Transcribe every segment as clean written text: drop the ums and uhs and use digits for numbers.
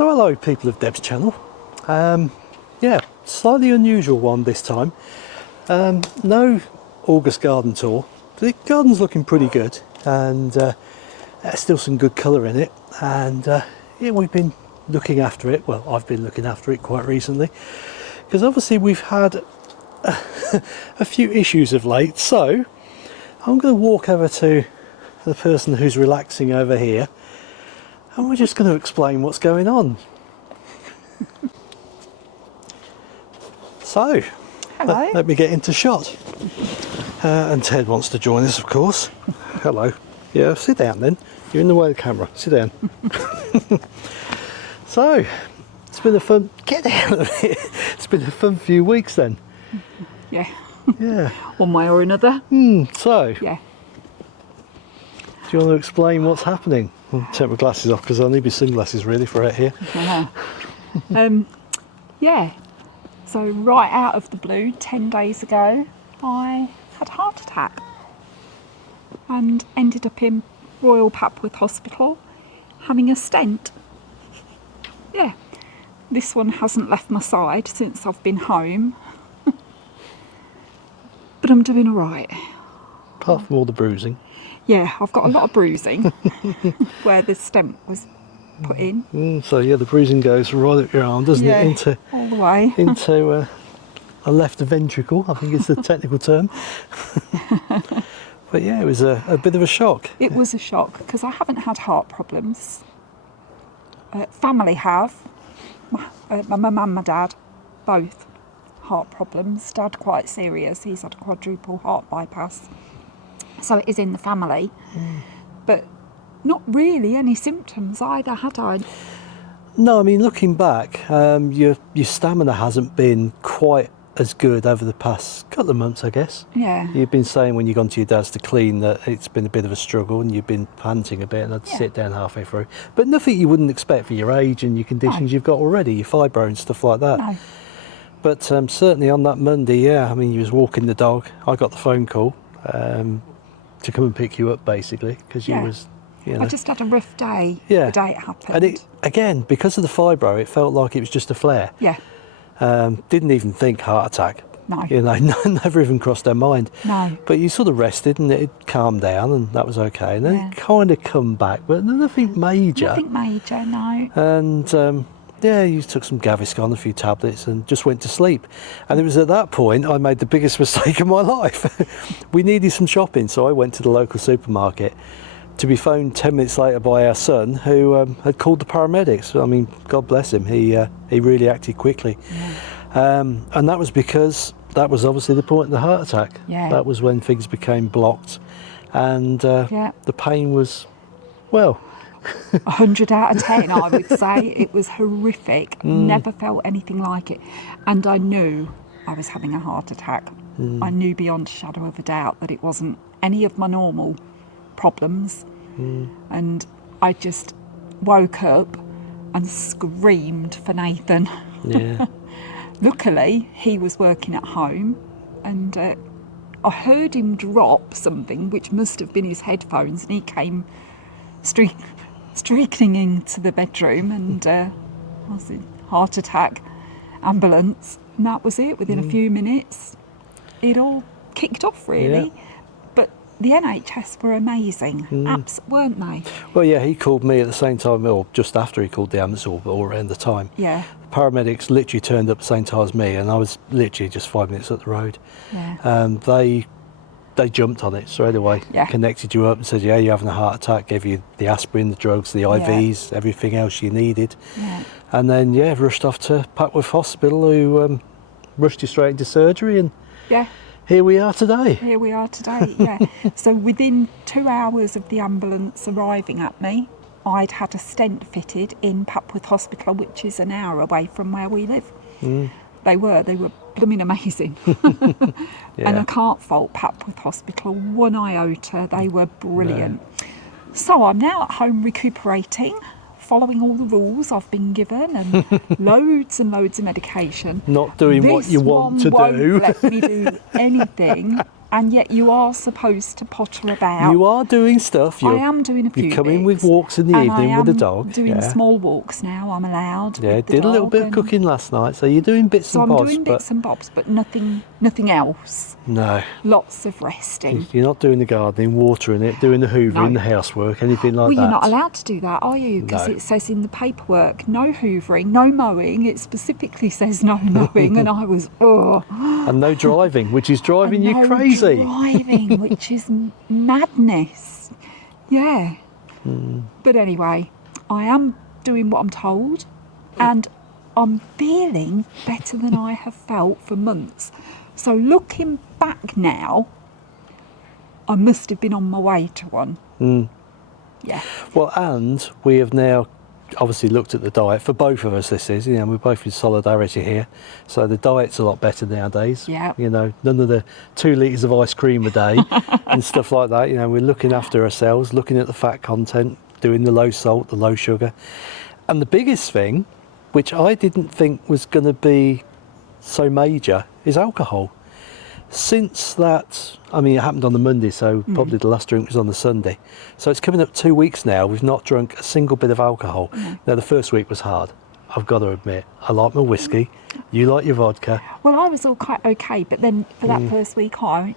So hello people of Deb's channel. Yeah, slightly unusual one this time. No August garden tour. The garden's looking pretty good, and there's still some good colour in it, and yeah, we've been looking after it. Well, I've been looking after it quite recently, because obviously we've had a few issues of late. So I'm going to walk over to the person who's relaxing over here, and we're just going to explain what's going on. So, hello. let me get into shot. And Ted wants to join us, of course. Hello. Yeah, sit down then. You're in the way of the camera. Sit down. So, it's been a fun... Get down of it. It's been a fun few weeks then. Yeah. Yeah. One way or another. So, Yeah. do you want to explain what's happening? I'll take my glasses off because I need my sunglasses really for it here. Yeah. So right out of the blue, 10 days ago, I had a heart attack and ended up in Royal Papworth Hospital having a stent. Yeah. This one hasn't left my side since I've been home. But I'm doing all right. Apart from all the bruising. Yeah, I've got a lot of bruising where the stent was put in. So yeah, the bruising goes right up your arm, doesn't it? Into all the way. Into a left ventricle, I think it's the technical term. But yeah, it was a bit of a shock. It was a shock because I haven't had heart problems. Family have. My mum and my dad, both heart problems. Dad quite serious. He's had a quadruple heart bypass. So it is in the family. But not really any symptoms either, had I? No, I mean, looking back, your stamina hasn't been quite as good over the past couple of months, I guess. Yeah. You've been saying when you've gone to your dad's to clean that it's been a bit of a struggle and you've been panting a bit, and I'd sit down halfway through. But nothing you wouldn't expect for your age and your conditions you've got already, your fibro and stuff like that. No. But certainly on that Monday, yeah, I mean, you was walking the dog. I got the phone call to come and pick you up, basically, because you was... You know. I just had a rough day the day it happened. And it, again, because of the fibro, it felt like it was just a flare. Yeah. Didn't even think heart attack. No. You know, never even crossed their mind. No. But you sort of rested and it calmed down and that was okay. And then it kind of come back, but nothing major. Nothing major, no. And yeah, you took some Gaviscon, a few tablets, and just went to sleep. And it was at that point I made the biggest mistake of my life. We needed some shopping, so I went to the local supermarket, to be phoned 10 minutes later by our son, who had called the paramedics. I mean, God bless him, he really acted quickly. And that was because that was obviously the point of the heart attack. That was when things became blocked, and the pain was, well... 100 out of 10, I would say. It was horrific. Never felt anything like it. And I knew I was having a heart attack. I knew beyond a shadow of a doubt that it wasn't any of my normal problems. And I just woke up and screamed for Nathan. Yeah. Luckily, he was working at home, and I heard him drop something, which must have been his headphones, and he came streaking into the bedroom, and was it heart attack, ambulance, and that was it. Within a few minutes, it all kicked off, really. But the NHS were amazing, weren't they? Well, yeah, he called me at the same time, or just after he called the ambulance, or around the time. Yeah. The paramedics literally turned up at the same time as me, and I was literally just 5 minutes up the road. Yeah. They jumped on it straight away, connected you up and said, yeah, you're having a heart attack, gave you the aspirin, the drugs, the IVs, everything else you needed. Yeah. And then, rushed off to Papworth Hospital, who rushed you straight into surgery, and here we are today. Here we are today, yeah. So within 2 hours of the ambulance arriving at me, I'd had a stent fitted in Papworth Hospital, which is an hour away from where we live. They were blooming amazing. And I can't fault Papworth Hospital one iota. They were brilliant. No. So I'm now at home recuperating, following all the rules I've been given, and loads and loads of medication. Not doing what you want to do. Let me do anything And yet you are supposed to potter about. You are doing stuff. I am doing a few You come in with bits, walks in the and evening I with the am dog. doing yeah. small walks now. I'm allowed. Yeah, with the did a little dog bit of and- cooking last night, so you're doing bits So and I'm bobs. doing bits and bobs, but nothing else. No, Lots of resting. you're not doing the gardening, watering it, doing the hoovering, No. the housework, anything like Well, that. you're not allowed to do that, are you? Because No. it says in the paperwork, no hoovering, no mowing. It specifically says no mowing, and I was, oh. And no driving, which is driving you no crazy. driving, which is madness. Yeah. Hmm. But anyway, I am doing what I'm told, and I'm feeling better than I have felt for months. So looking back now, I must have been on my way to one. Yeah. Well, and we have now obviously looked at the diet for both of us. This is, we're both in solidarity here. So the diet's a lot better nowadays. Yeah. None of the 2 litres of ice cream a day and stuff like that. We're looking after ourselves, looking at the fat content, doing the low salt, the low sugar. And the biggest thing, which I didn't think was going to be so major, is alcohol. Since that, it happened on the Monday, so probably the last drink was on the Sunday. So it's coming up 2 weeks now, we've not drunk a single bit of alcohol. Now, the first week was hard, I've got to admit. I like my whiskey, you like your vodka. Well, I was all quite okay, but then for that first week, I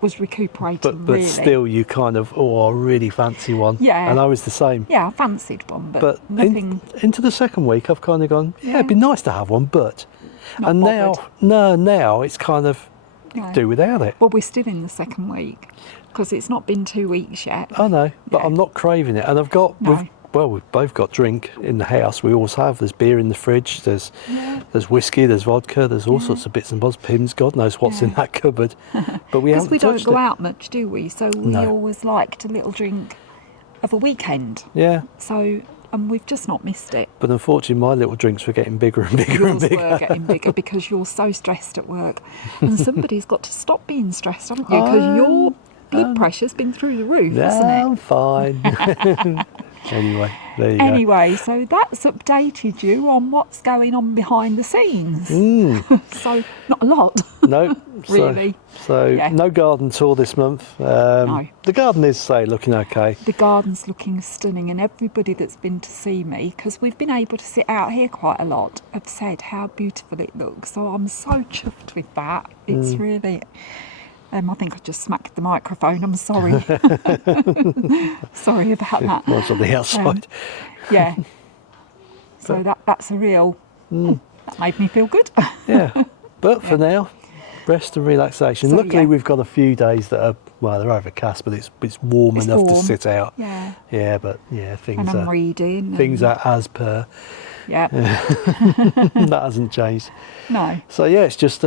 was recuperating, But really. still, you kind of, I really fancy one. Yeah. And I was the same. Yeah, I fancied one, but But nothing. into the second week, I've kind of gone, it'd be nice to have one, but... Not and bothered. now it's kind of, No. do without it. Well, we're still in the second week because it's not been 2 weeks yet. I know, but Yeah. I'm not craving it. And I've got, No. we've both got drink in the house. We always have. There's beer in the fridge. There's whiskey. There's vodka. There's all sorts of bits and bobs. Pims. God knows what's in that cupboard. But we Because haven't we don't touched go it. out much, do we? So we No. always liked a little drink of a weekend. Yeah, So, and we've just not missed it. but unfortunately, my little drinks were getting bigger and bigger and Yours bigger. were getting bigger because you're so stressed at work. And somebody's got to stop being stressed, haven't you? Because your blood pressure's been through the roof, hasn't Yeah, it? I'm fine. Anyway, there you go. Anyway, so that's updated you on what's going on behind the scenes. So, not a lot. No, Really? So Yeah. no garden tour this month. No. The garden is, looking okay. The garden's looking stunning, and everybody that's been to see me, because we've been able to sit out here quite a lot, have said how beautiful it looks. So I'm so chuffed with that. It's really... I think I just smacked the microphone. I'm sorry. Sorry about that. What's on the outside? Yeah. So that's a real... that made me feel good. Yeah. But for now, rest and relaxation. So, Luckily, yeah. we've got a few days that are, they're overcast, but it's warm It's enough to warm. sit out. Yeah. Yeah, but things And I'm are reading. things are as per. Yeah. That hasn't changed. No. So yeah, it's just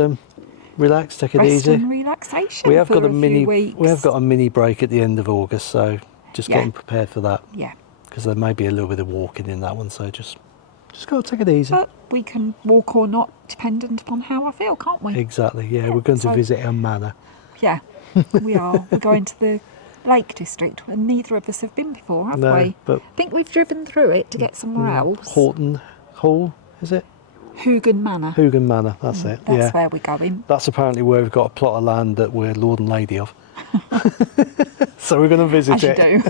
relax, take it Rest easy. and relaxation We have for got a few mini. weeks. We have got a mini break at the end of August, so just Yeah. getting prepared for that Yeah. because there may be a little bit of walking in that one. So just got to take it easy. But we can walk or not dependent upon how I feel, can't we? Exactly. Yeah, we're going to so- visit our manor. Yeah, we are. We're going to the Lake District, and neither of us have been before, have No, we? but I think we've driven through it to get somewhere else. Horton Hall, is it? Hoogan Manor. Hoogan Manor, that's it. That's Yeah. where we're going. That's apparently where we've got a plot of land that we're Lord and Lady of. So we're going to visit As you it. do.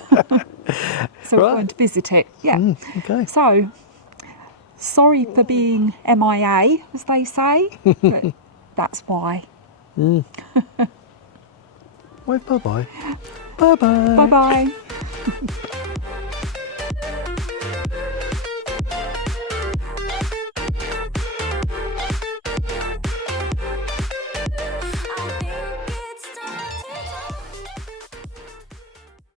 So we're Right. going to visit it. Yeah. Okay. So, sorry for being MIA, as they say, but that's why. Wave bye-bye. Bye-bye. Bye bye.